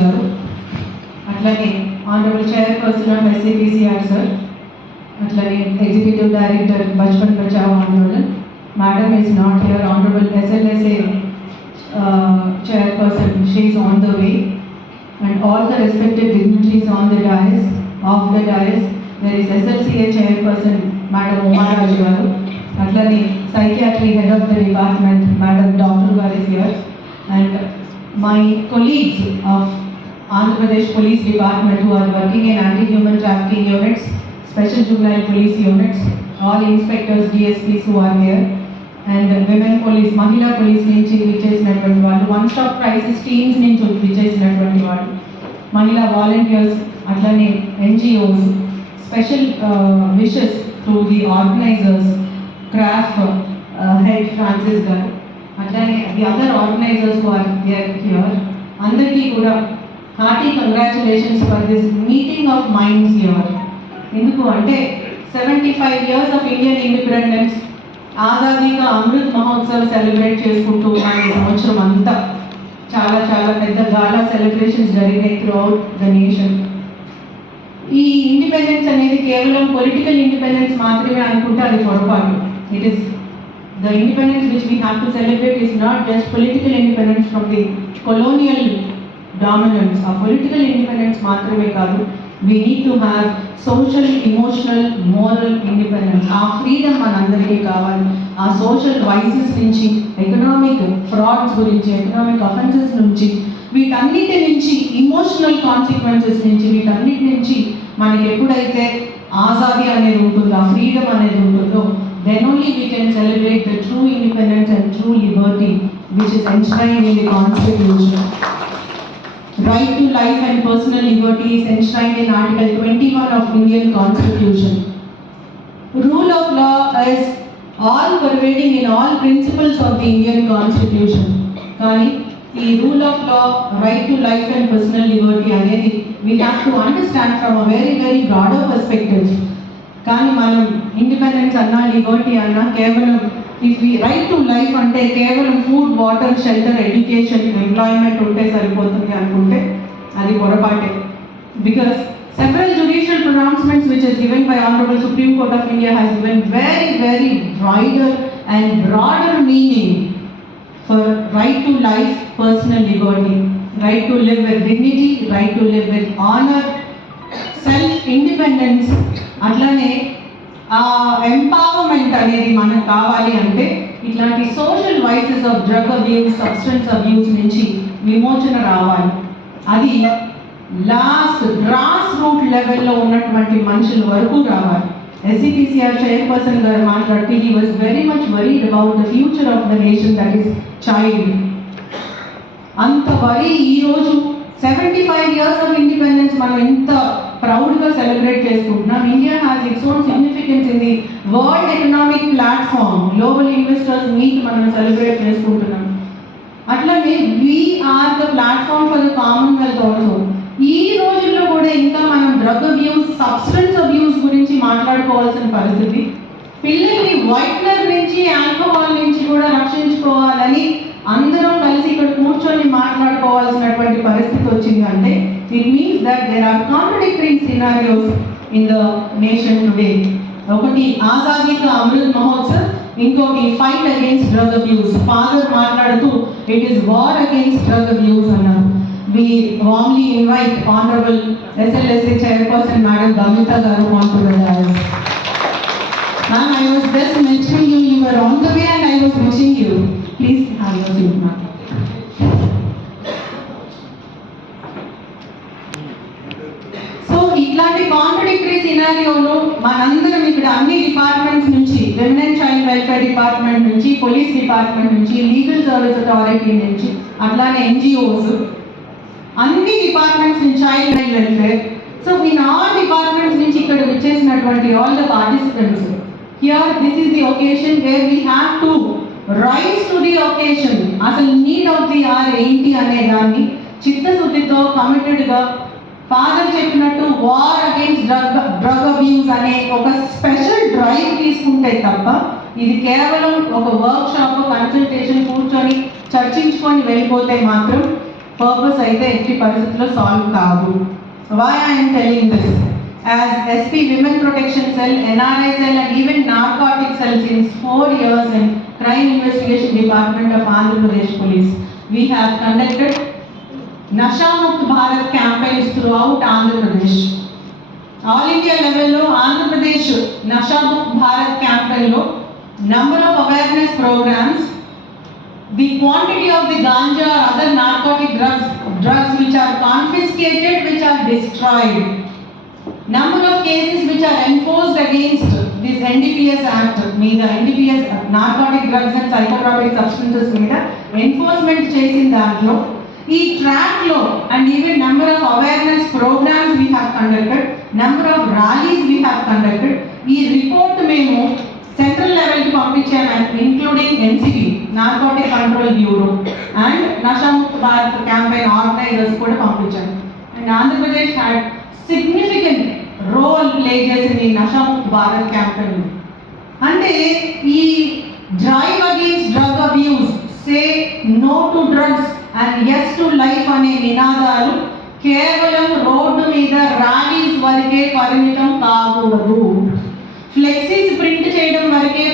గారు, అట్లానే honourable chairperson of SCPCR sir, అట్లానే executive director Bachpan Bachao Andolan. Madam is not here. Honorable SLSA chairperson, she is on the way, and all the respected dignitaries on the dais. Off the dais, there is SLCA chairperson, Madam Uma Raju garu. Atlane psychiatry head of the department, Madam Dr. Garu is here, and my colleagues of Andhra Pradesh Police Department who are working in anti-human trafficking units, special juvenile police units, all inspectors, DSPs who are here, and women police, mahila police నుంచి విచ్చేసినటువంటి వాళ్ళు, one stop crisis teams నుంచి విచ్చేసినటువంటి వాళ్ళు, మహిళా volunteers, అట్లనే NGOs, special wishes to the organisers, క్రాఫ్ head Francis గారు, అట్లనే the other organisers who are here, అందరికీ కూడా hearty congratulations for this meeting of minds here. ఎందుకు అంటే 75 years of Indian independence, Azadi కా అమృత్ మహోత్సవ్ సెలబ్రేట్ చేసుకుంటూ ఉన్నాం. ఈ సంవత్సరం అంతా చాలా చాలా పెద్ద గాలా సెలబ్రేషన్స్ జరిగాయి త్రూఅవుట్ ద నేషన్. ఈ ఇండిపెండెన్స్ అనేది కేవలం పొలిటికల్ ఇండిపెండెన్స్ మాత్రమే అనుకుంటే అది పొరపాటు. It is the independence which we have to celebrate is not just political independence from the colonial dominance. ఆ పొలిటికల్ ఇండిపెండెన్స్ మాత్రమే కాదు, we need to have social, emotional, moral independence. ఆ ఫ్రీడమ్ మనందరికీ కావాలి. ఆ సోషల్ వైసెస్ నుంచి, economic frauds గురించి, economic offences నుంచి, వీటన్నిటి నుంచి, ఇమోషనల్ కాన్సిక్వెన్సెస్ నుంచి, వీటన్నిటి నుంచి మనకి ఎప్పుడైతే ఆజాదీ అనేది ఉంటుందో, ఆ ఫ్రీడమ్ అనేది ఉంటుందో, then only we can celebrate the true independence and true liberty which is enshrined in the Constitution. Right to life and personal liberty is enshrined in Article 21 of Indian Constitution. Rule of law is all pervading in all principles of the Indian Constitution. Kani the rule of law, right to life and personal liberty anedi we have to understand from a very very broader perspective. Kani manam independence anna, liberty anna kevalam if we right to life ante kevalam food, water, shelter, education, employment unte saripotundi anukunte adi porapate. Because several judicial pronouncements which is given by Honorable Supreme Court of India has given very very wider and broader meaning for right to life, personal liberty, right to live with dignity, right to live with honor, self independence. అట్లానే empowerment అనేది మనకు కావాలి అంటే ఇట్లాంటి social vices of drug abuse, substance abuse నుంచి విమోచన రావాలి. అది లాస్ట్ గ్రాస్ రూట్ లెవెల్లో ఉన్నటువంటి మనుషుల వరకు రావాలి. SCPCR చైర్పర్సన్ గారు మాట్లాడితే he was very much worried about the future of the nation, that is child. అంత వరి ఈరోజు 75 years of independence మనం ఎంత ప్రౌడ్గా సెలబ్రేట్ చేసుకుంటున్నాం. India has its own significance in the world economic platform. Global investors meet మనం celebrate చేసుకుంటున్నాం. అట్లానే we are the platform for the Commonwealth also. ఈ రోజుల్లో కూడా ఇంకా మనం డ్రగ్ అబ్యూస్, సబ్స్టెన్స్ అబ్యూస్ గురించి మాట్లాడుకోవాల్సిన పరిస్థితి. పిల్లల్ని వైట్నర్ నుంచి, ఆల్కహాల్ నుంచి కూడా రక్షించుకోవాలని అందరం కలిసి ఇక్కడ కూర్చొని మాట్లాడుకోవాల్సినటువంటి పరిస్థితి వచ్చింది అంటే it means that there are contradictory scenarios in the nation today. ఒకటి ఆజాదీ కా అమృత్ మహోత్సవ్, ఇంకోటి fight against drug abuse. Father మాట్లాడుతూ it is war against drug abuse అన్నారు. We warmly invite Honorable SLSA Chairperson Madam Gamita garu onto the dais. Ma'am, I was just mentioning you were on the way and I was wishing you. Please have your seat, ma'am. So ఇట్లాంటి contradictory సినారియోలో మనందరం ఇక్కడ అన్ని departments నుంచి, women and child welfare department నుంచి, police department నుంచి, legal service authority నుంచి, అట్లానే NGOs, అన్ని డిపార్ట్మెంట్స్ నుంచి, child welfare. So in all departments నుంచి ఇక్కడ వచ్చేసినటువంటి all the participants here, this is the occasion where we have to rise to the occasion. అసలు నీడ్ ఆఫ్ ది ఆర్ ఏంటి అనే దాన్ని చిత్తశుద్ధితో, కమిటెడ్గా ఫాదర్ చెప్పినట్టు వార్ అగేన్స్ట్ డ్రగ్ అబ్యూస్ అనే ఒక స్పెషల్ డ్రైవ్ తీసుకుంటే తప్ప ఇది కేవలం ఒక వర్క్ షాప్, కన్సల్టేషన్, కూర్చొని చర్చించుకొని వెళ్ళిపోతే మాత్రం పర్పస్ అయితే ఎట్టి పరిస్థితుల్లో సాల్వ్ కాదు. Why I'm telling this? As SP Women Protection Cell, NRI Cell and even Narcotic Cell since 4 years in Crime Investigation Department of Andhra Pradesh Police, we have conducted Nasha Mukt Bharat campaigns throughout Andhra Pradesh. All India level lo Andhra Pradesh Nasha Mukt Bharat campaign lo number of awareness programs, the quantity of the ganja or other narcotic drugs which are confiscated, which are destroyed, number of cases which are enforced against this NDPS Act మీద, NDPS narcotic drugs and psychotropic substances మీద enforcement చేసిన దాంట్లో ఈ track లో and even number of awareness programmes we have conducted, number of rallies we have conducted. ఈ report మేము central లెవెల్కి పంపించాము, including NCB narcotic control bureau and Nasha Mukt Bharat campaign organisers కూడా పంపించాము. And Andhra Pradesh had significant role play చేసింది Nasha Mukt Bharat campaign. అంటే ఈ drive against drug abuse, say no to drugs and yes to life అనే నినాదాలు కేవలం రోడ్డు మీద ర్యాలీస్ వరకే పరిమితం కాకూడదు, ఫ్లెక్సీస్ ప్రింట్ చేయడం వరకే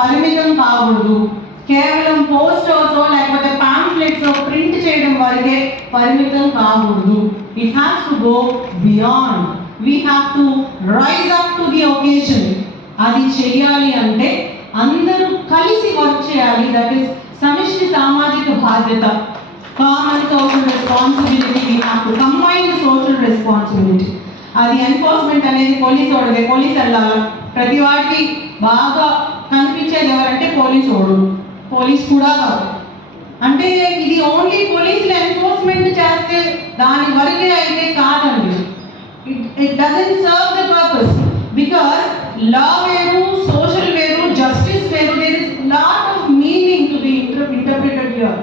పరిమితం కాకూడదు, కేవలం పోస్టర్స్ లేకపోతే పాంఫ్లెట్స్ ప్రింట్ చేయడం వరకే పరిమితం కాకూడదు. It has to go beyond. We have to rise up to the occasion. అది చేయాలి అంటే అందరూ కలిసి వర్క్ చేయాలి. దట్ ఈస్ సమిష్టి సామాజిక బాధ్యత, common social responsibility. We have to combine social responsibility. అది ఎన్ఫోర్స్మెంట్ అనేది పోలీస్ వాడదే, పోలీస్ వెళ్ళాలి. ప్రతి వాడికి బాగా కనిపించేది ఎవరంటే పోలీస్ వాడు, పోలీస్ కూడా కాదు. అంటే ఇది ఓన్లీ పోలీసులు ఎన్ఫోర్స్మెంట్ చేస్తే దాని వరకే అయితే కాదండి. It doesn't serve the purpose, because law వేరు, సోషల్ వేరు, జస్టిస్ వేరు. There is lot of meaning to be interpreted here.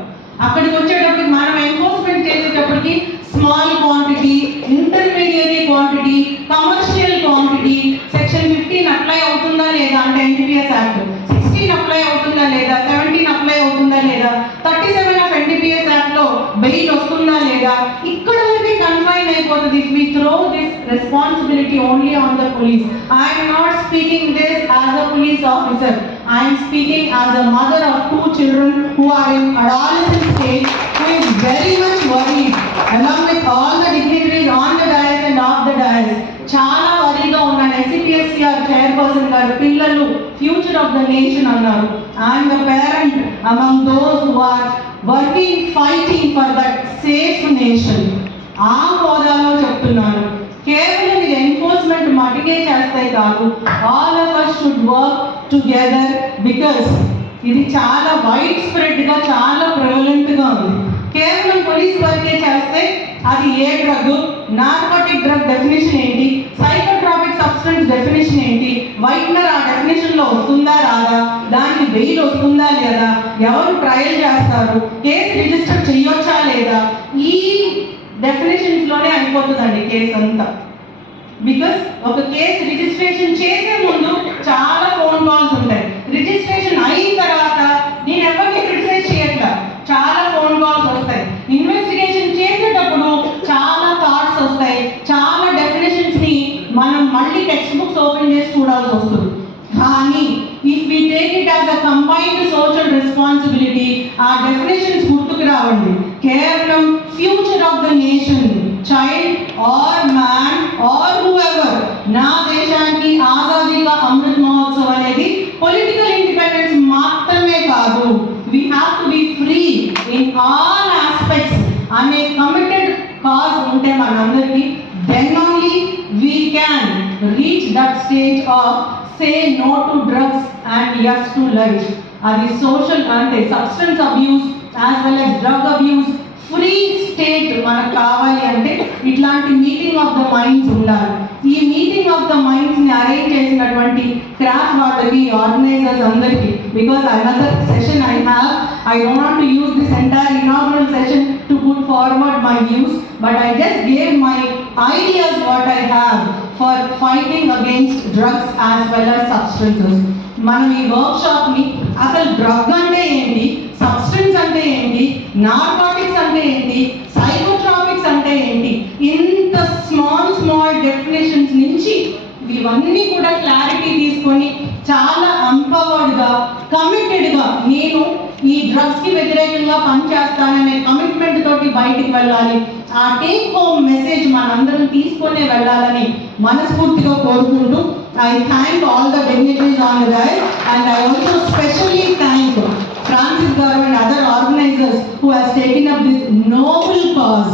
అక్కడికి వచ్చేటప్పటికి మనం ఎన్ఫోర్స్మెంట్ చేసేటప్పటికి small quantity, intermediary quantity, commercial quantity, section 15 apply అవుతుందా లేదా అంటే NDPS యాక్ట్, 16 అప్లై అవుతుందా లేదా, 17 అప్లై అవుతుందా లేదా, 37 ఆఫ్ NDPS యాక్ట్ లో బెయిల్ వస్తుందా లేదా, ఇక్కడ వరకు కన్ఫైన్ అయిపోతుంది. We throw this responsibility only on the police. I am not speaking this as a police officer. I am speaking as a mother of 2 children who are in adolescent stage, who is very much worried, along with all the dignitaries on the dais and off the dais. చాలా వరిగా ఉన్నాను. SCPSCR chairperson గారు పిల్లలు future of the nation అన్నారు. I'm the parent among those who are working, fighting for that safe nation. ఆ హోదాలో చెప్తున్నాను. కేవలం ఇది ఎన్ఫోర్స్మెంట్ మటుకే చేస్తే కాదు, all of us should work together. Because ఇది చాలా వైడ్ స్ప్రెడ్గా, చాలా ప్రివలెంట్గా ఉంది. కేవలం పోలీస్ వరకే చేస్తే అది ఏ డ్రగ్, నార్కోటిక్ డ్రగ్ డెఫినేషన్ ఏంటి, సైకోట్రాపిక్ సబ్స్టెన్స్ డెఫినేషన్ ఏంటి, వైట్నర్ ఆ డెఫినేషన్లో వస్తుందా రాదా, దానికి బెయిల్ వస్తుందా లేదా, ఎవరు ట్రయల్ చేస్తారు, కేసు రిజిస్టర్ చేయొచ్చా లేదా, ఈ డెఫినేషన్స్లోనే అయిపోతుందండి కేసు అంతా. బికాస్ ఒక కేసు రిజిస్ట్రేషన్ చేసే ముందు చాలా ఫోన్ కాల్స్ ఉంటాయి. రిజిస్ట్రేషన్ అయిన తర్వాత నేను ఎవరిని క్రిటిసైజ్ చేయట్లా, చాలా ఫోన్ కాల్స్ వస్తాయి. ఇన్వెస్టిగేషన్ చేసేటప్పుడు చాలా థాట్స్ వస్తాయి, చాలా డెఫినేషన్స్ ని మనం మళ్ళీ టెక్స్ట్ బుక్స్ ఓపెన్ చేసి చూడాల్సి వస్తుంది. కానీ if we take it as a combined social responsibility, ఆ డెఫినేషన్స్ గుర్తుకు రావండి. కేవలం future of the nation, child or man or whoever, నా దేశానికి ఆజాదీ కా అమృత్ మహోత్సవ్ అనేది పొలిటికల్ ఇండిపెండెన్స్ మాత్రమే కాదు, we have to be free in all aspects అనే కమిటెడ్ కాజ్ ఉంటే మనందరికీ, then only we can reach that stage of say no to drugs and yes to life. అది సోషల్ అంటే substance abuse as well as drug abuse free state మనకు కావాలి అంటే ఇట్లాంటి meeting of the minds ఉండాలి. ఈ మీటింగ్ ఆఫ్ ద మైండ్స్ ని arrange చేసినటువంటి క్రాఫ్ట్ వాళ్ళకి, ఆర్గనైజర్స్ అందరికీ, because another session I have, I don't want to use this entire inaugural session to put forward my views, but I just gave my ideas what I have for fighting against drugs as well as substances. మనం ఈ work shop ని అసలు drug అంటే ఏంటి, substance అంటే ఏంటి, narcotics అంటే ఏంటి, సైకోట్రాపిక్స్ అంటే ఏంటి, ఇంత స్మాల్ డెఫినేషన్స్ నుంచి ఇవన్నీ కూడా క్లారిటీ తీసుకొని చాలా ఎంపవర్డ్గా కమిటెడ్గా నేను ఈ డ్రగ్స్కి వ్యతిరేకంగా పనిచేస్తాననే కమిట్మెంట్ తోటి బయటికి వెళ్ళాలి. ఆ టేక్ హోమ్ మెసేజ్ మనందరం తీసుకొనే వెళ్ళాలని మనస్ఫూర్తిగా కోరుకుంటూ I thank all the dignitaries on the dais and I also specially thank Francis గారు and other organizers who has taken up this noble cause.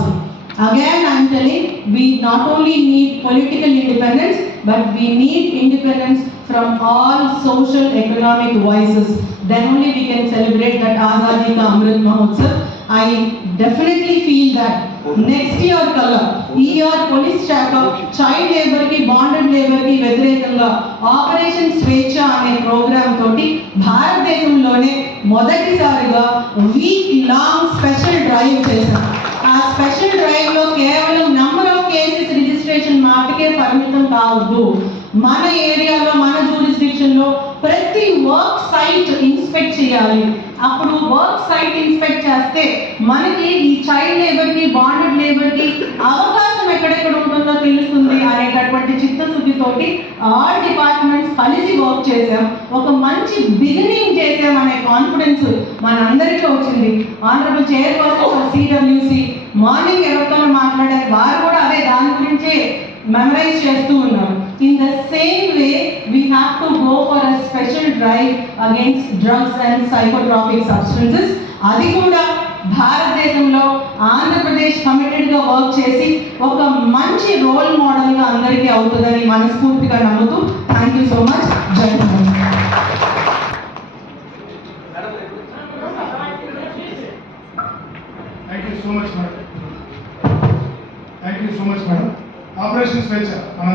Again, I am telling, we not only need political independence, but we need independence from all social economic voices. Then only we can celebrate that Azadi Ka Amrit Mahotsav. I definitely feel that next year kala, year police శాఖ child labour కి bonded labour కి వ్యతిరేకంగా operation స్వేచ్ఛ అనే programme తోటి భారతదేశంలోనే మొదటిసారిగా week long special drive చేశాం. ఆ స్పెషల్ డ్రైవ్ లో కేవలం నంబర్ ఆఫ్ కేసెస్ రిజిస్ట్రేషన్ మాటకే పరిమితం కావద్దు. మన ఏరియాలో మన జ్యూరిస్డిక్షన్ లో ప్రతి వర్క్ సైట్ ఇన్స్పెక్ట్ చేయాలి. అప్పుడు వర్క్ సైట్ ఇన్స్పెక్ట్ చేస్తే మనకి ఈ చైల్డ్ లేబర్ కి బాండెడ్ లేబర్ కి అవకాశం ఎక్కడెక్కడ ఉంటుందో తెలుస్తుంది అనేటటువంటి చిత్తశుద్ధితోటి ఆల్ డిపార్ట్మెంట్స్ కలిసి వర్క్ చేసాం. ఒక మంచి బిగినింగ్ చేసాం అనే కాన్ఫిడెన్స్ మనందరికీ వచ్చింది. ఆనరబుల్ చైర్పర్సన్ సిడబ్ల్యూసి మార్నింగ్ ఎవరితో మాట్లాడారు, వారు కూడా అదే దాని గురించే మెమరైజ్ చేస్తూ ఉన్నారు. In the same way, we have to go for a special drive against drugs and psychotropic substances. అది కూడా భారతదేశంలో ఆంధ్రప్రదేశ్ కమిటెడ్గా వర్క్ చేసి ఒక మంచి రోల్ మోడల్గా అందరికీ అవుతుందని మనస్ఫూర్తిగా నమ్ముతూ థ్యాంక్ యూ సో మచ్. జై Hind. Thank you so much, madam. Thank you so much, madam. Operation Swecha.